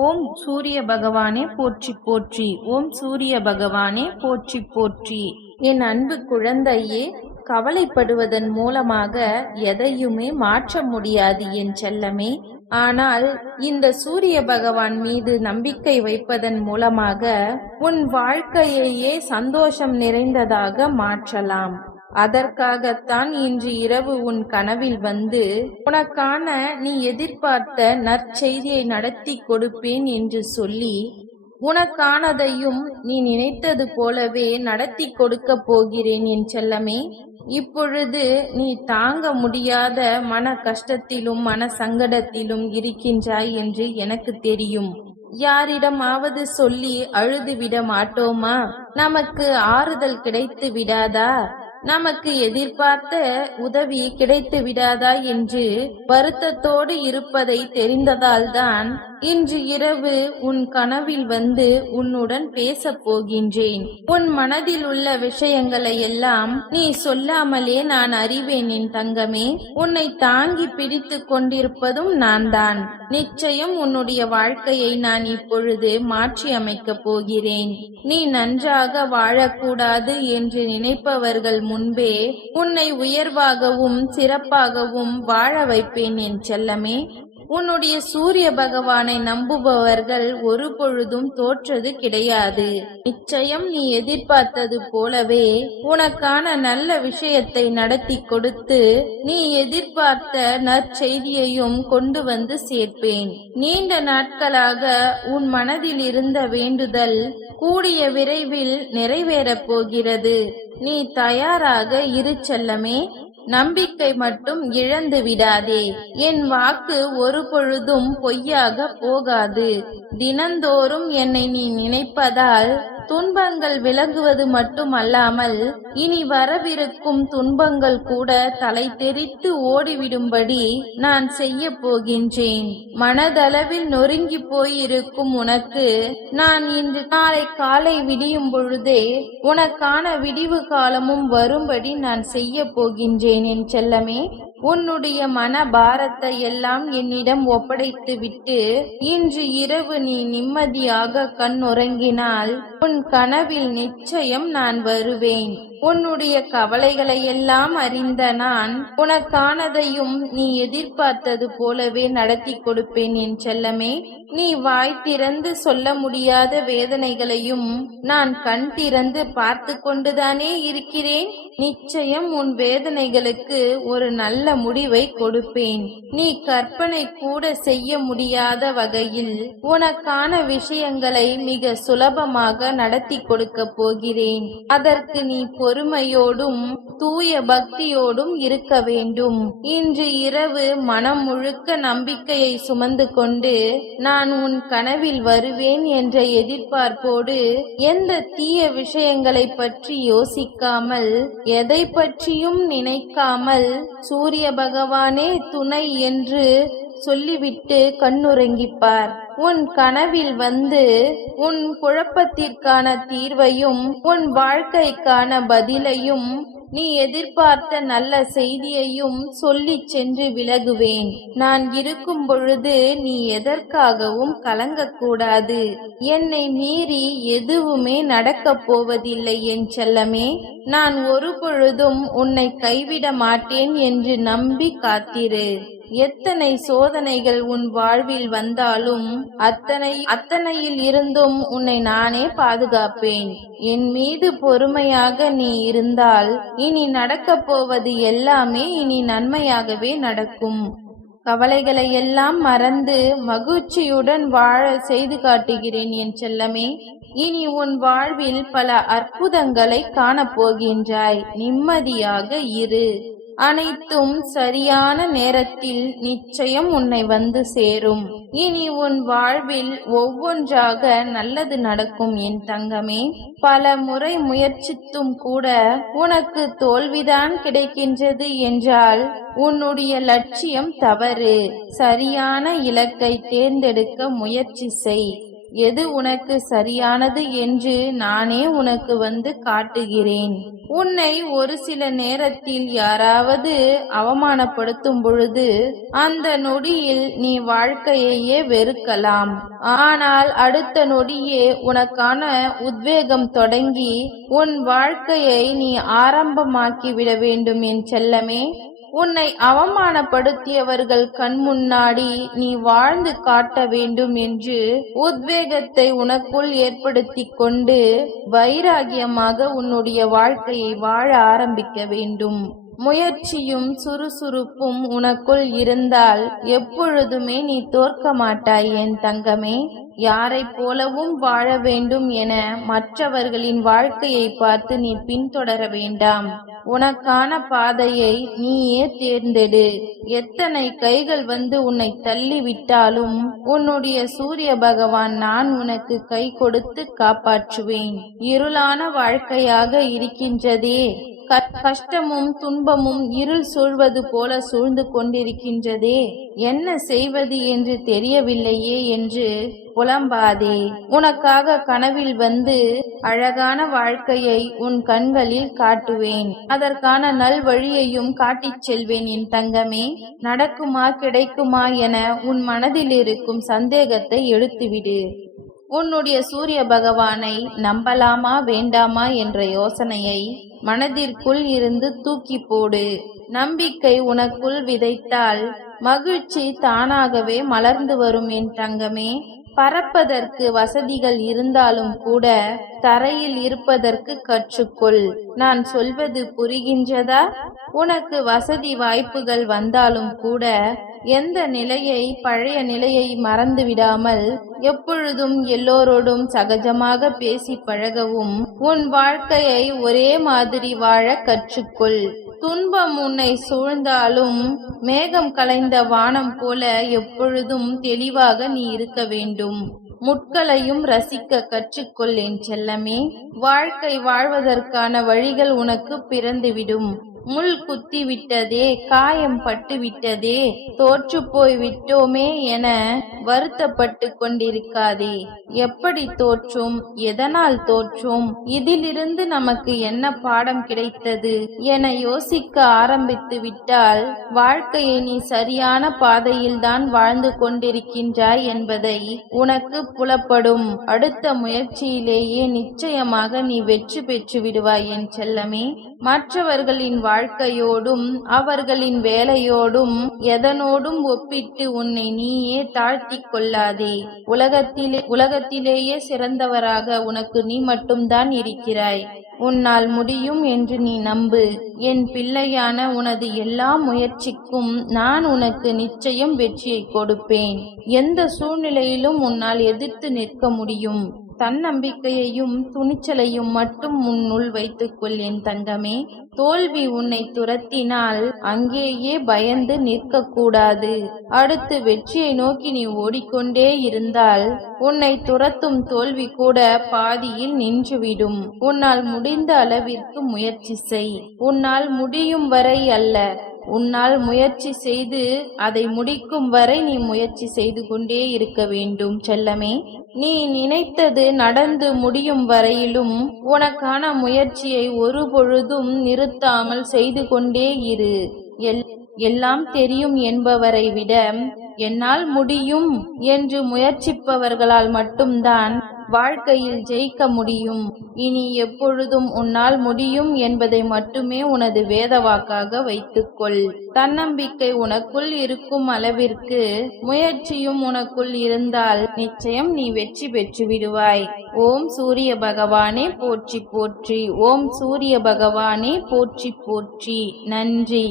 ஓம் சூரிய பகவானே போற்றி போற்றி. ஓம் சூரிய பகவானே போற்றி போற்றி. என் அன்பு குழந்தையே கவலைப்படுவதன் மூலமாக எதையுமே மாற்ற முடியாது என் செல்லமே. ஆனால் இந்த சூரிய பகவான் மீது நம்பிக்கை வைப்பதன் மூலமாக உன் வாழ்க்கையையே சந்தோஷம் நிறைந்ததாக மாற்றலாம். அதற்காகத்தான் இன்று இரவு உன் கனவில் வந்து உனக்கான நீ எதிர்பார்த்த நற்செய்தியை நடத்தி கொடுப்பேன் என்று சொல்லி உனக்கானதையும் நீ நினைத்தது போலவே நடத்தி கொடுக்க போகிறேன் என் செல்லமே. இப்பொழுது நீ தாங்க முடியாத மன கஷ்டத்திலும் மன சங்கடத்திலும் இருக்கின்றாய் என்று எனக்கு தெரியும். யாரிடமாவது சொல்லி அழுது விட மாட்டோமா? நமக்கு ஆறுதல் கிடைத்து விடாதா? நமக்கு எதிர்பார்த்த உதவி கிடைத்து விடாதா என்று வருத்தத்தோடு இருப்பதை தெரிந்ததால்தான் இன்று இரவு உன் கனவில் வந்து உன்னுடன் பேசப் போகின்றேன். உன் மனதில் உள்ள விஷயங்களை எல்லாம் நீ சொல்லாமலே நான் அறிவேன் என் தங்கமே. உன்னை தாங்கி பிடித்து கொண்டிருப்பதும் நான் தான் நிச்சயம் உன்னுடைய வாழ்க்கையை நான் இப்பொழுது மாற்றி அமைக்கப் போகிறேன். நீ நன்றாக வாழக்கூடாது என்று நினைப்பவர்கள் முன்பே உன்னை உயர்வாகவும் சிறப்பாகவும் வாழ வைப்பேன் என் செல்லமே. உன்னுடைய சூரிய பகவானை நம்புபவர்கள் ஒரு பொழுதும் தோற்றது கிடையாது. நிச்சயம் நீ எதிர்பார்த்தது போலவே உனக்கான நல்ல விஷயத்தை நடத்தி கொடுத்து நீ எதிர்பார்த்த நற்செய்தியையும் கொண்டு வந்து சேர்ப்பேன். நீண்ட நாட்களாக உன் மனதில் இருந்த வேண்டுதல் கூடிய விரைவில் நிறைவேறப் போகிறது. நீ தயாராக இரு செல்லமே. நம்பிக்கை மட்டும் இழந்து விடாதே. என் வாக்கு ஒரு பொழுதும் பொய்யாக போகாது. தினந்தோறும் என்னை நீ நினைப்பதால் துன்பங்கள் விலகுவது மட்டுமல்லாமல் இனி வரவிருக்கும் துன்பங்கள் கூட தலை தெரித்து ஓடிவிடும்படி நான் செய்ய போகின்றேன். மனதளவில் நொறுங்கி போயிருக்கும் உனக்கு நான் இன்று நாளை காலை விடியும் பொழுதே உனக்கான விடிவு காலமும் வரும்படி நான் செய்ய போகின்றேன் என் செல்லமே. உன்னுடைய மன பாரத்தை எல்லாம் என்னிடம் ஒப்படைத்து விட்டு இன்று இரவு நீ நிம்மதியாக கண்ணுறங்கினால் உன் கனவில் நிச்சயம் நான் வருவேன். உன்னுடைய கவலைகளை எல்லாம் அறிந்த நான் உனக்கானதையும் நீ எதிர்பார்த்தது போலவே நடத்தி கொடுப்பேன் என் செல்லமே. நீ வாய் திறந்து சொல்ல முடியாத வேதனைகளையும் நான் கண் திறந்து பார்த்து கொண்டுதானே இருக்கிறேன். நிச்சயம் உன் வேதனைகளுக்கு ஒரு நல்ல முடிவை கொடுப்பேன். நீ கற்பனை கூட செய்ய முடியாத வகையில் உனக்கான விஷயங்களை மிக சுலபமாக நடத்தி கொடுக்க போகிறேன். அதற்கு நீ பொறுமையோடும் தூய பக்தியோடும் இருக்க வேண்டும். இன்று இரவு மனம் முழுக்க நம்பிக்கையை சுமந்து கொண்டு நான் உன் கனவில் வருவேன் என்ற எதிர்பார்ப்போடு எந்த தீய விஷயங்களை பற்றி யோசிக்காமல் எதை பற்றியும் நினைக்காமல் சூரிய பகவானே துணை என்று சொல்லிவிட்டு கண்ணுறங்கிப்பார். உன் கனவில் வந்து உன் குழப்பத்திற்கான தீர்வையும் உன் வாழ்க்கைக்கான பதிலையும் நீ எதிர்பார்த்த நல்ல செய்தியையும் சொல்லிச் சென்று விலகுவேன். நான் இருக்கும் பொழுது நீ எதற்காகவும் கலங்கக்கூடாது என்னை மீறி எதுவுமே நடக்கப் போவதில்லை என் செல்லமே. நான் ஒரு பொழுதும் உன்னை கைவிட மாட்டேன் என்று நம்பி காத்திரு. எத்தனை சோதனைகள் உன் வாழ்வில் வந்தாலும் அத்தனை அத்தனையில் இருந்தும் உன்னை நானே பாதுகாப்பேன். என் மீது பொறுமையாக நீ இருந்தால் இனி நடக்கப் போவது எல்லாமே இனி நன்மையாகவே நடக்கும். கவலைகளை எல்லாம் மறந்து மகிழ்ச்சியுடன் வாழ செய்து காட்டுகிறேன் என் செல்லமே. இனி உன் வாழ்வில் பல அற்புதங்களை காணப்போகின்றாய். நிம்மதியாக இரு. அனைத்தும் சரியான நேரத்தில் நிச்சயம் உன்னை வந்து சேரும். இனி உன் வாழ்வில் ஒவ்வொன்றாக நல்லது நடக்கும் என் தங்கமே. பல முறை முயற்சித்தும் கூட உனக்கு தோல்விதான் கிடைக்கின்றது என்றால் உன்னுடைய லட்சியம் தவறு. சரியான இலக்கை தேர்ந்தெடுக்க முயற்சி செய். எது உனக்கு சரியானது என்று நானே உனக்கு வந்து காட்டுகிறேன். உன்னை ஒரு சில நேரத்தில் யாராவது அவமானப்படுத்தும் பொழுது அந்த நொடியில் நீ வாழ்க்கையையே வெறுக்கலாம். ஆனால் அடுத்த நொடியே உனக்கான உத்வேகம் தொடங்கி உன் வாழ்க்கையை நீ ஆரம்பமாக்கி விட வேண்டும் என் செல்லமே. உன்னை அவமானப்படுத்தியவர்கள் கண் முன்னாடி நீ வாழ்ந்து காட்ட வேண்டும் என்று உத்வேகத்தை உனக்குள் ஏற்படுத்திக் கொண்டு வைராகியமாக உன்னுடைய வாழ்க்கையை வாழ ஆரம்பிக்க வேண்டும். முயற்சியும் சுறுசுறுப்பும் உனக்குள் இருந்தால் எப்பொழுதுமே நீ தோற்க மாட்டாய் என் தங்கமே. யாரைப் போலவும் வாழ வேண்டும் என மற்றவர்களின் வாழ்க்கையை பார்த்து நீ பின்தொடர வேண்டாம். உனக்கான பாதையை நீயே தேர்ந்தெடு. எத்தனை கைகள் வந்து உன்னை தள்ளி விட்டாலும் உன்னுடைய சூரிய பகவான் நான் உனக்கு கை கொடுத்து காப்பாற்றுவேன். இருளான வாழ்க்கையாக இருக்கின்றதே. கஷ்டமும் துன்பமும் இருள் சூழ்வது போல சூழ்ந்து கொண்டிருக்கின்றதே. என்ன செய்வது என்று தெரியவில்லையே என்று புலம்பாதே. உனக்காக கனவில் வந்து அழகான வாழ்க்கையை உன் கண்களில் காட்டுவேன். அதற்கான நல்வழியையும் காட்டிச் செல்வேன் என் தங்கமே. நடக்குமா கிடைக்குமா என உன் மனதில் இருக்கும் சந்தேகத்தை எடுத்துவிடு உன்னுடைய சூரிய பகவானை நம்பலாமா வேண்டாமா என்ற யோசனையை மனதிற்குள் இருந்து தூக்கி போடு. நம்பிக்கை உனக்குள் விதைத்தால் மகிழ்ச்சி தானாகவே மலர்ந்து வரும் என் தங்கமே. பறப்பதற்கு வசதிகள் இருந்தாலும் கூட தரையில் இருப்பதற்கு கற்றுக்கொள். நான் சொல்வது புரிகின்றதா? உனக்கு வசதி வாய்ப்புகள் வந்தாலும் கூட எந்த நிலையை பழைய நிலையை மறந்து விடாமல் எப்பொழுதும் எல்லோரோடும் சகஜமாக பேசி பழகவும் உன் வாழ்க்கையை ஒரே மாதிரி வாழ கற்றுக்கொள். துன்பம் உன்னை சூழ்ந்தாலும் மேகம் கலைந்த வானம் போல எப்பொழுதும் தெளிவாக நீ இருக்க வேண்டும். முட்களையும் ரசிக்க கற்றுக்கொள் என் செல்லமே. வாழ்க்கை வாழ்வதற்கான வழிகள் உனக்கு பிறந்துவிடும். முள் குத்தி விட்டதே காயம் பட்டு விட்டதே தோற்று போய் விட்டோமே என வருத்தப்பட்டு கொண்டிருக்காதே. எப்படி தோற்றும் எதனால் தோற்றும் இதிலிருந்து நமக்கு என்ன பாடம் கிடைத்தது என யோசிக்க ஆரம்பித்து விட்டால் வாழ்க்கையை நீ சரியான பாதையில்தான் வாழ்ந்து கொண்டிருக்கின்றாய் என்பதை உனக்கு புலப்படும். அடுத்த முயற்சியிலேயே நிச்சயமாக நீ வெற்றி பெற்று விடுவாய் என் செல்லமே. மற்றவர்களின் வாழ்க்கையோடும் அவர்களின் வேலையோடும் எதனோடும் ஒப்பிட்டு உன்னை நீயே தாழ்த்தி கொள்ளாதே. உலகத்திலே உலகத்திலேயே சிறந்தவராக உனக்கு நீ மட்டும்தான் இருக்கிறாய். உன்னால் முடியும் என்று நீ நம்பு. என் பிள்ளையான உனது எல்லா முயற்சிக்கும் நான் உனக்கு நிச்சயம் வெற்றியை கொடுப்பேன். எந்த சூழ்நிலையிலும் உன்னால் எதிர்த்து நிற்க முடியும். தன்னம்பிக்கையையும் துணிச்சலையும் மட்டும் உன்னுள் வைத்துக்கொள் என் தங்கமே. தோல்வி உன்னை துரத்தினால் அங்கேயே பயந்து நிற்கக்கூடாது. அடுத்து வெற்றியை நோக்கி நீ ஓடிக்கொண்டே இருந்தால் உன்னை துரத்தும் தோல்வி கூட பாதியில் நின்றுவிடும். உன்னால் முடிந்த அளவிற்கு முயற்சி செய். உன்னால் முடியும் வரை அல்ல. உன்னால் முயற்சி செய்து அதை முடிக்கும் வரை நீ முயற்சி செய்து கொண்டே இருக்க வேண்டும் செல்லமே. நீ நினைத்தது நடந்து முடியும் வரையிலும் உனக்கான முயற்சியை ஒரு பொழுதும் நிறுத்தாமல் செய்து கொண்டே இரு. எல் எல்லாம் தெரியும் என்பவரை விட என்னால் முடியும் என்று முயற்சிப்பவர்களால் மட்டும்தான் வாழ்க்கையில் ஜெயிக்க முடியும். இனி எப்பொழுதும் உன்னால் முடியும் என்பதை மட்டுமே உனது வேதவாக்காக வைத்துக்கொள். தன்னம்பிக்கை உனக்குள் இருக்கும் அளவிற்கு முயற்சியும் உனக்குள் இருந்தால் நிச்சயம் நீ வெற்றி பெற்று விடுவாய். ஓம் சூரிய பகவானே போற்றி போற்றி. ஓம் சூரிய பகவானே போற்றி போற்றி. நன்றி.